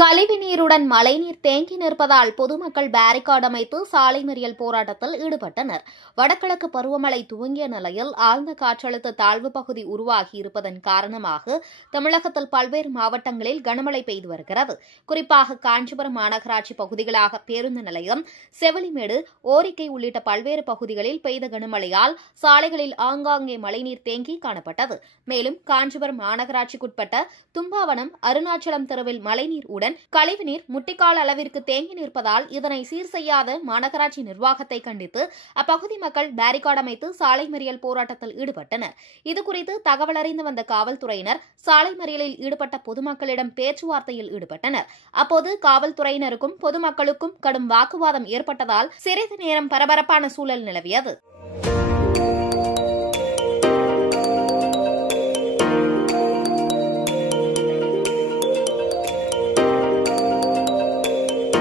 கழிவு நீருடன் மழைநீர் தேங்கி நிற்பதால் பொதுமக்கள் பேரிகார்டு அமைத்து சாலை மறியல் போராட்டத்தில் ஈடுபட்டனர். வடகிழக்கு பருவமழை துவங்கிய நிலையில் ஆழ்ந்த காற்றழுத்த தாழ்வு பகுதி உருவாகியிருப்பதன் காரணமாக தமிழகத்தில் பல்வேறு மாவட்டங்களில் கனமழை பெய்து வருகிறது. குறிப்பாக காஞ்சிபுரம் மாநகராட்சி பகுதிகளாக பேருந்து நிலையம், செவிலிமேடு, ஓரிக்கை உள்ளிட்ட பல்வேறு பகுதிகளில் பெய்த கனமழையால் சாலைகளில் ஆங்காங்கே மழைநீர் தேங்கி காணப்பட்டது. மேலும் காஞ்சிபுரம் மாநகராட்சிக்குட்பட்ட தும்பாவனம், அருணாச்சலம் தெருவில் மழைநீர் உடன் கழிவுநீர் முட்டிக்கால் அளவிற்கு தேங்கி நிற்பதால் இதனை சீர் செய்யாத மாநகராட்சி நிர்வாகத்தை கண்டித்து அப்பகுதி மக்கள் பேரிகார்டு அமைத்து சாலை மறியல் போராட்டத்தில் ஈடுபட்டனர். இதுகுறித்து தகவல் அறிந்து வந்த காவல்துறையினர் சாலை மறியலில் ஈடுபட்ட பொதுமக்களிடம் பேச்சுவார்த்தையில் ஈடுபட்டனர். அப்போது காவல்துறையினருக்கும் பொதுமக்களுக்கும் கடும் வாக்குவாதம் ஏற்பட்டதால் சிறிது நேரம் பரபரப்பான சூழல் நிலவியது.